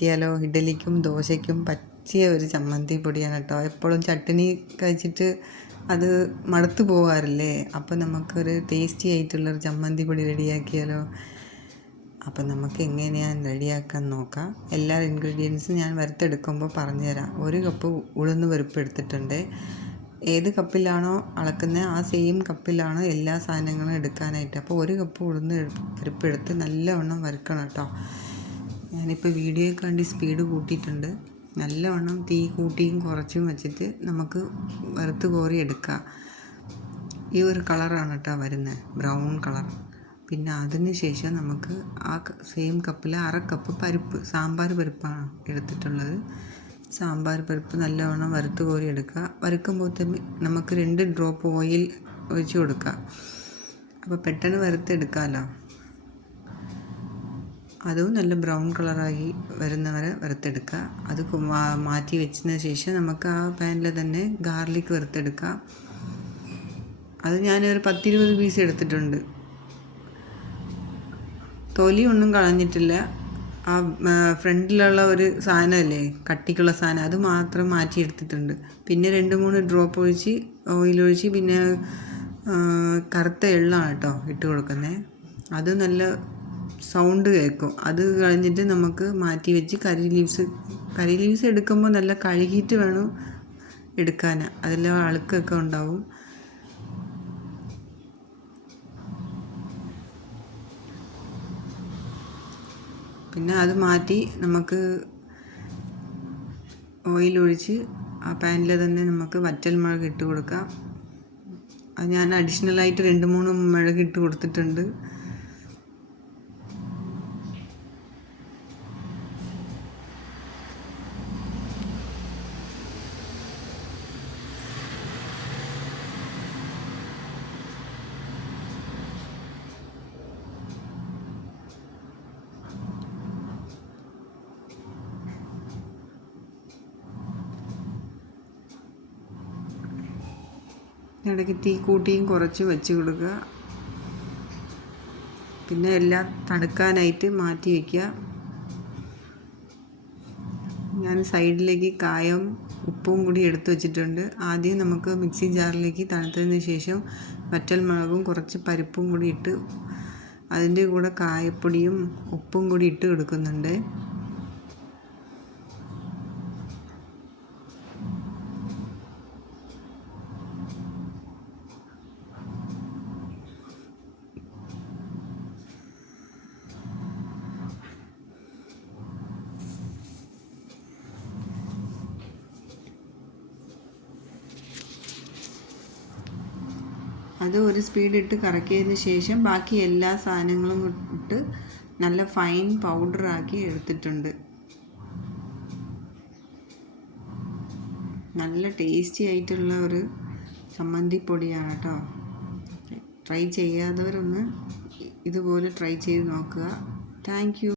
റെഡിയാക്കിയാലോ? ഇഡലിക്കും ദോശയ്ക്കും പറ്റിയ ഒരു ചമ്മന്തി പൊടിയാണ് കേട്ടോ. എപ്പോഴും ചട്നി കഴിച്ചിട്ട് അത് മടുത്തു പോകാറില്ലേ? അപ്പോൾ നമുക്കൊരു ടേസ്റ്റി ആയിട്ടുള്ളൊരു ചമ്മന്തി പൊടി റെഡിയാക്കിയാലോ? അപ്പം നമുക്ക് എങ്ങനെയാണ് റെഡിയാക്കാൻ നോക്കാം. എല്ലാ ഇൻഗ്രീഡിയൻസും ഞാൻ വറുത്തെടുക്കുമ്പോൾ പറഞ്ഞുതരാം. 1 കപ്പ് ഉഴുന്ന് പരിപ്പ് എടുത്തിട്ടുണ്ട്. ഏത് കപ്പിലാണോ അളക്കുന്നത് ആ സെയിം കപ്പിലാണ് എല്ലാ സാധനങ്ങളും എടുക്കാനായിട്ട്. അപ്പോൾ 1 കപ്പ് ഉഴുന്ന് പരിപ്പ് എടുത്ത് നല്ലവണ്ണം വറുക്കണം കേട്ടോ. ഞാനിപ്പോൾ വീഡിയോയ്ക്ക് വേണ്ടി സ്പീഡ് കൂട്ടിയിട്ടുണ്ട്. നല്ലവണ്ണം തീ കൂട്ടിയും കുറച്ചും വെച്ചിട്ട് നമുക്ക് വറുത്ത് കോരി എടുക്കാം. ഈ ഒരു കളറാണ് കേട്ടോ വരുന്നത്, ബ്രൗൺ കളർ. പിന്നെ അതിന് ശേഷം നമുക്ക് ആ സെയിം കപ്പിൽ 1/2 കപ്പ് പരിപ്പ്, സാമ്പാർ പരിപ്പാണ് എടുത്തിട്ടുള്ളത്. സാമ്പാർ പരിപ്പ് നല്ലവണ്ണം വറുത്ത് കോരി എടുക്കുക. വറുക്കുമ്പോൾ തന്നെ നമുക്ക് 2 ഡ്രോപ്പ് ഓയിൽ ഒഴിച്ച് കൊടുക്കുക. അപ്പോൾ പെട്ടെന്ന് വറുത്തെടുക്കാമല്ലോ. അതും നല്ല ബ്രൗൺ കളറായി വരുന്നവരെ വറുത്തെടുക്കുക. അത് മാറ്റി വെച്ചതിന് ശേഷം നമുക്ക് ആ പാനിൽ തന്നെ ഗാർലിക് വറുത്തെടുക്കുക. അത് ഞാനൊരു 10-20 പീസ് എടുത്തിട്ടുണ്ട്. തൊലി ഒന്നും കളഞ്ഞിട്ടില്ല. ആ ഫ്രണ്ടിലുള്ള ഒരു സാധനമല്ലേ, കട്ടിക്കുള്ള സാധനം, അത് മാത്രം മാറ്റിയെടുത്തിട്ടുണ്ട്. പിന്നെ 2-3 ഡ്രോപ്പ് ഒഴിച്ച് ഓയിലൊഴിച്ച് പിന്നെ കറുത്ത എള്ളാണ് കേട്ടോ ഇട്ട് കൊടുക്കുന്നത്. അത് നല്ല സൗണ്ട് കേൾക്കും. അത് കഴിഞ്ഞിട്ട് നമുക്ക് മാറ്റി വെച്ച് കറി ലീവ്സ് എടുക്കുമ്പോൾ നല്ല കഴുകിയിട്ട് വേണം എടുക്കാൻ. അതിൽ അഴുക്കൊക്കെ ഉണ്ടാവും. പിന്നെ അത് മാറ്റി നമുക്ക് ഓയിലൊഴിച്ച് ആ പാനിൽ തന്നെ നമുക്ക് വറ്റൽമുളക് ഇട്ട് കൊടുക്കാം. അത് ഞാൻ അഡീഷണലായിട്ട് 2-3 മുളക് ഇട്ട് കൊടുത്തിട്ടുണ്ട്. ഇടയ്ക്ക് തീ കൂട്ടിയും കുറച്ച് വെച്ച് കൊടുക്കുക. പിന്നെ എല്ലാം തണുക്കാനായിട്ട് മാറ്റി വയ്ക്കുക. ഞാൻ സൈഡിലേക്ക് കായം ഉപ്പും കൂടി എടുത്ത് വെച്ചിട്ടുണ്ട്. ആദ്യം നമുക്ക് മിക്സി ജാറിലേക്ക് തണുത്തതിന് ശേഷം വറ്റൽമുളകും കുറച്ച് പരിപ്പും കൂടി ഇട്ട് അതിൻ്റെ കൂടെ കായപ്പൊടിയും ഉപ്പും കൂടി ഇട്ട് കൊടുക്കുന്നുണ്ട്. അത് ഒരു സ്പീഡിട്ട് കറക്കിയതിന് ശേഷം ബാക്കി എല്ലാ സാധനങ്ങളും ഇട്ട് നല്ല ഫൈൻ പൗഡറാക്കി എടുത്തിട്ടുണ്ട്. നല്ല ടേസ്റ്റി ആയിട്ടുള്ള ഒരു ചമ്മന്തിപ്പൊടിയാണ് കേട്ടോ. ട്രൈ ചെയ്യാത്തവരൊന്ന് ഇതുപോലെ ട്രൈ ചെയ്ത് നോക്കുക. Thank you.